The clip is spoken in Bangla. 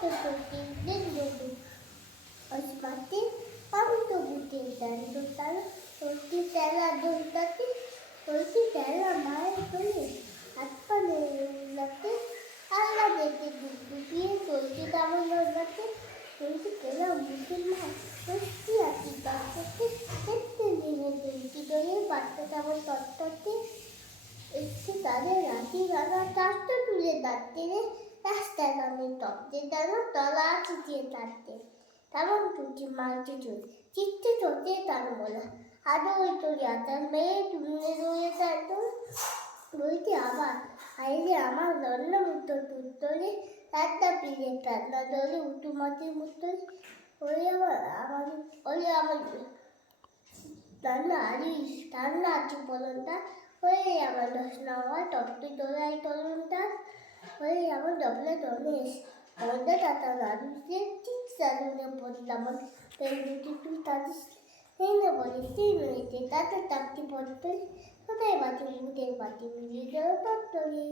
Dulu Osmati Panto Butin dan Tutal Roti Tela Duntati Roti Tela Mai Puli Apa Nulati Ala Deti Dupi Roti Tamu Nulati Roti Tela Butin Mai Roti Ati Pasati Sette Dine Roti Dole Patta Tamu Tottati একটু তাদের রাতি রানা তারটা তুলে দাঁড়তে রাস্তায় নামে তত্ত্বে দাঁড়ো তলা চিটিয়ে তাড়তে তেমন টুটি মারতে চুল চিত্তে চোখে তার বলা আদৌ ওই তোর যাতার মেয়ে টুলে রয়ে তার বইতে আবার আইলে আমার লন্না উত্তর উত্তরে রাতটা পিড়ে প্রান্না দলে উটুমাটির উত্তরে ওই আমার রান্না আছি বলনটা ওই আমার দশ নাওয়া টপটি তোলাই তরুণটা ওই আমার ডবলে দনেশ আমাদের টাটা রাজুকে ঠিক সাজুনে পড়লাম পেন দুটি তুই তাদের সেই না বলি 3 মিনিটে তাতে টাপটি পড়তে কোথায় বাটি মুখে বাটি মিলিয়ে দেওয়া তত্তরে